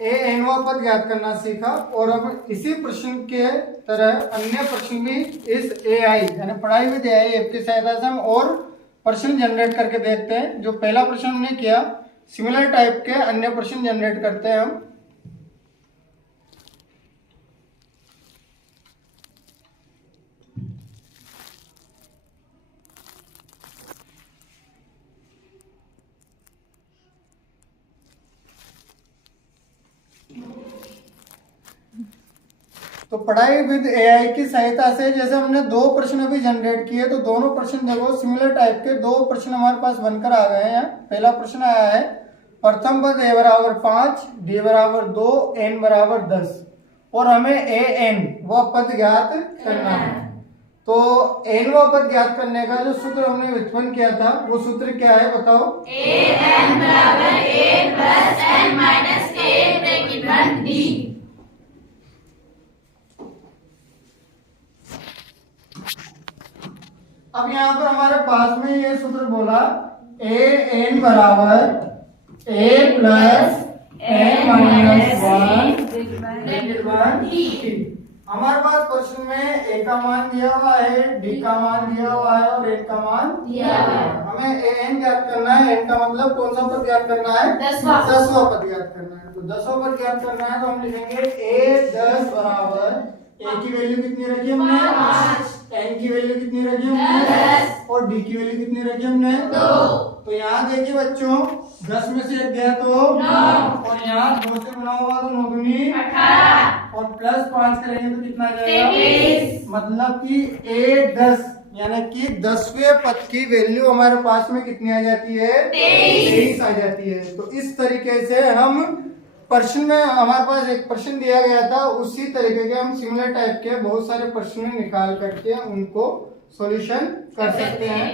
ए एनवा पद ज्ञात करना सीखा। और अब इसी प्रश्न के तरह अन्य प्रश्न भी इस AI यानी पढ़ाई विद AI ऐप की सहायता से हम और प्रश्न जनरेट करके देखते हैं। जो पहला प्रश्न हमने किया, सिमिलर टाइप के अन्य प्रश्न जनरेट करते हैं हम। तो पढ़ाई विद AI की सहायता से जैसे हमने दो प्रश्न अभी जनरेट किए, तो दोनों प्रश्न देखो सिमिलर टाइप के दो प्रश्न हमारे पास बनकर आ गए हैं। पहला प्रश्न आया है, प्रथम पद a बराबर 5, d बराबर 2, n बराबर 10 और हमें a n वह पद ज्ञात करना है। तो n वह पद ज्ञात करने का जो सूत्र हमने व्युत्पन्न किया था वो सूत्र क्या है बताओ? a n बराबर a plus n minus k bracket बंद d। अब यहाँ पर हमारे पास में ये सूत्र बोला a n बराबर a plus n minus 1 t। हमारे पास प्रश्न में a का मान दिया हुआ है, d का मान दिया हुआ है और n का मान दिया हुआ है। हमें a n ज्ञात करना है। n का मतलब कौन सा पद ज्ञात करना है? 10वां पद ज्ञात करना है। तो 10वां पद ज्ञात करना है तो हम लिखेंगे a 10 बराबर a की वैल्यू कितनी रखी हमने? 5। n की वैल्यू कितनी रखी हमने? 10। और d की वैल्यू कितनी रखी हमने? 2। तो यहाँ देखिए बच्चों 10 में से 1 गया तो 9 और यहाँ 2 से गुना होगा तो 9 दूनी 18 और प्लस 5 करेंगे तो कितना जाएगा? 23। मतलब कि a 10 यानी कि 10वें पद की वैल्यू हमारे पास में कितनी आ जाती है? 23 आ जाती है। तो इस तरीके से हम प्रश्न में हमारे पास एक प्रश्न दिया गया था, उसी तरीके के हम सिमिलर टाइप के बहुत सारे प्रश्न निकाल करके उनको सॉल्यूशन कर सकते हैं।